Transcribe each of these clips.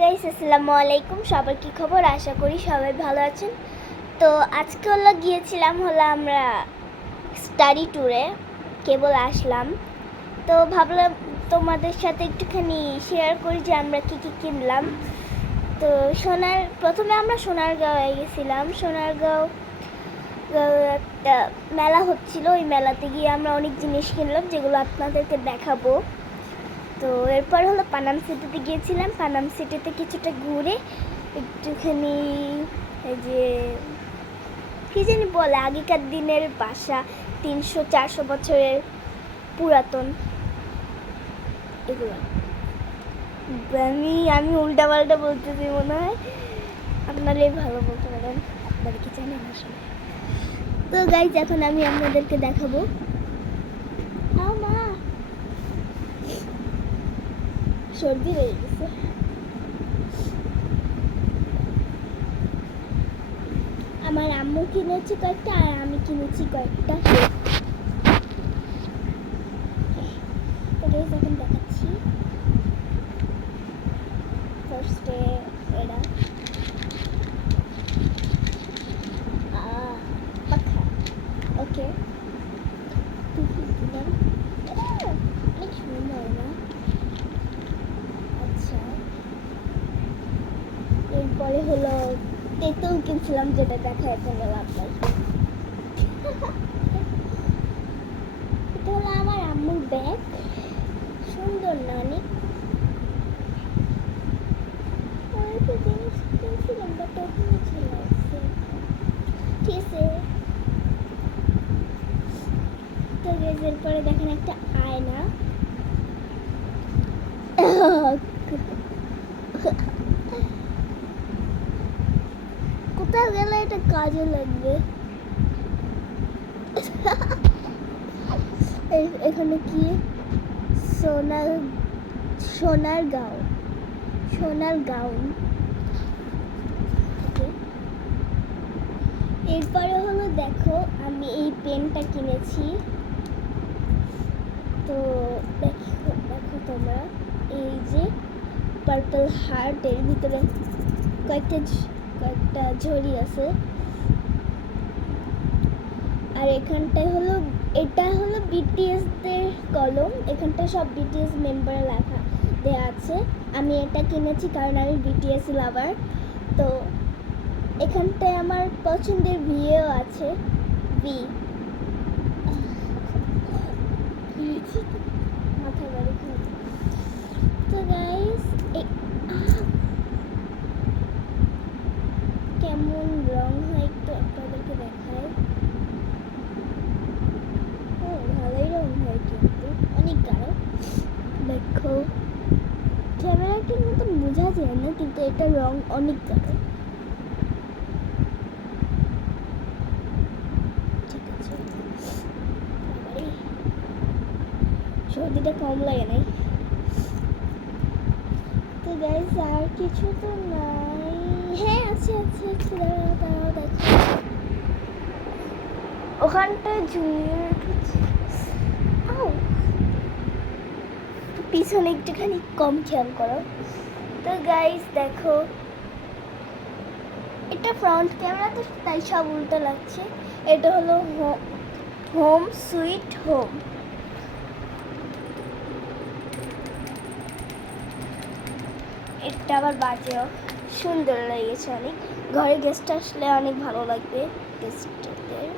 Guys আসসালামু আলাইকুম, সবার কি খবর? আশা করি সবাই ভালো আছেন। তো আজকে গিয়েছিলাম আমরা স্টাডি ট্যুরে, কেবল আসলাম। তো ভাবলাম তোমাদের সাথে একটুখানি শেয়ার করি যে আমরা কী কী কিনলাম। তো প্রথমে আমরা সোনারগাঁও গেছিলাম। সোনারগাঁও একটা মেলা হচ্ছিল, ওই মেলাতে গিয়ে আমরা অনেক জিনিস কিনলাম যেগুলো আপনাদেরকে দেখাবো। তো এরপর পানাম সিটিতে গিয়েছিলাম। পানাম সিটিতে কিছুটা ঘুরে একটুখানি এই যে কী জানি বলে, আগেকার দিনের বাসা, 300-400 বছরের পুরাতন, এগুলো। আমি উল্টা পাল্টা বলতেছি মনে হয়, আপনারাই ভালো বলতে পারেন, আপনারা কি জানেন আসলে। তো গাইজ এখন আমি আপনাদেরকে দেখাবো। সর্দি হয়ে গেছে। আমার আম্মু কিনেছে কয়েকটা আর আমি কিনেছি কয়েকটা। এখন দেখাচ্ছি। ফার্স্টে এটা পাখা, ওকে। অনেক সুন্দর না? আচ্ছা, এরপরে তেঁতুল কিনছিলাম, যেটা দেখা যেতে গেল আপনার। এটা আমার আম্মুর ব্যাগ, সুন্দর না অনেক? জিনিস কিনছিলাম বাট ওখানে চলে আসছে। ঠিক আছে। তো এরপরে দেখেন একটা আয়না। কোথাও গেলে এটা কাজে লাগবে। এখানে কি? সোনার গাউন। এরপরে দেখো, আমি এই পেনটা কিনেছি। তো দেখো তোমরা, এই যে পার্পল হার্ট, এর ভিতরে কয়েকটা ঝুড়ি আছে। আর এখানটায় এটা বিটিএস দের কলম। এখানটা সব বিটিএস মেম্বার লেখা দেয়া আছে। আমি এটা কিনেছি কারণ আমি বিটিএস লাভার। তো এখানটায় আমার পছন্দের ভিও আছে, ভি। মাথা বাড়ি। তো গাইস, কেমন রং হয় একটু আপনাদেরকে দেখায়। ভালোই রং হয়, কিন্তু অনেক গাঢ়। দেখো, ক্যামেরাটির মতন বোঝা যায় না, কিন্তু এটা রং অনেক গাঢ়। ঠিক আছে, সর্দিটা কম লাগে নাই। তো গাইস, আর কিছু তো নাই। হ্যাঁ, আছে। দাঁড়াও দেখো, ওখানটায় ঝুলিয়ে রেখেছি। পিছনে একটুখানি কম খেয়াল করো। তো গাইস দেখো, এটা ফ্রন্ট ক্যামেরা, তো তাই সব উল্টো লাগছে। এটা হোম সুইট হোম। এটা আবার বাজেও সুন্দর লেগেছে অনেক। ঘরে গেস্ট আসলে অনেক ভালো লাগবে গেস্টদের।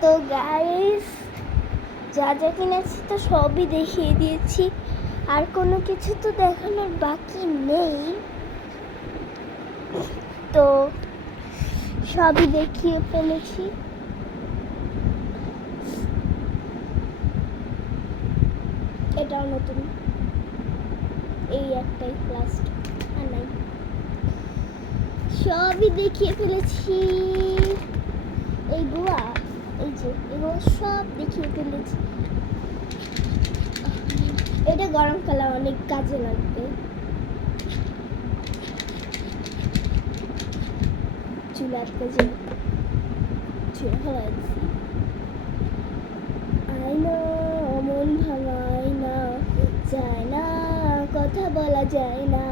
তো গাইস, যা কিনেছি তো সবই দেখিয়ে দিয়েছি, আর কোনো কিছু তো দেখানোর বাকি নেই। তো সবই দেখিয়ে ফেলেছি। এটাও নতুন, এই একটাই লাস্ট, আর নাই। সবই দেখিয়ে ফেলেছি। এগুলো সব দেখিয়ে ফেলেছি। এটা গরমকালে অনেক কাজে লাগবে। চুলার কাজে আয়না, মন ভাঙায় না, যায় না, কথা বলা যায় না,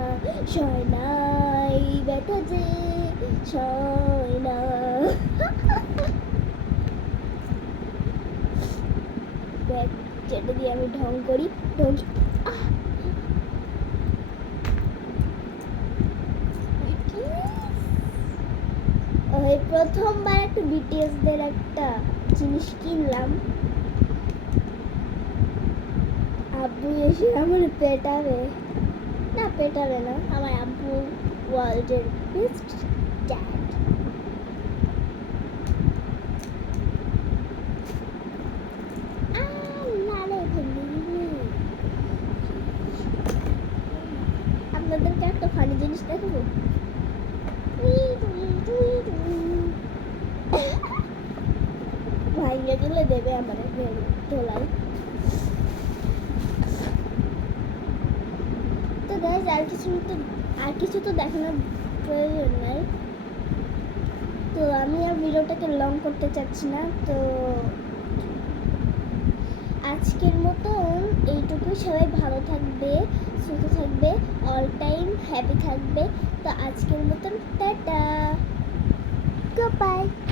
ছয় নাই বেটা যে ছয় না। ব্যাগ যেটা দিয়ে আমি ঢং করি ঢং। ওই প্রথমবার একটা বিটিএসদের একটা জিনিস কিনলাম, আব্বু এসে আমার পেটাবে, না পেটাবে না, আমার আব্বু ওয়ার্ল্ডের বেস্ট ড্যাড। আপনাদেরকে একটা ফানি জিনিস দেখাবো। ভাইয়া দিলে দেবে আমার তোলাই। তো গাইজ আর কিছু তো দেখানোর প্রয়োজন নাই। তো আমি আর ভিডিওটাকে লং করতে চাচ্ছি না। তো আজকের মতন এইটুকুই। সবাই ভালো থাকবে, সুস্থ থাকবে, অল টাইম হ্যাপি থাকবে। তো আজকের মতন টাটা, গুড বাই।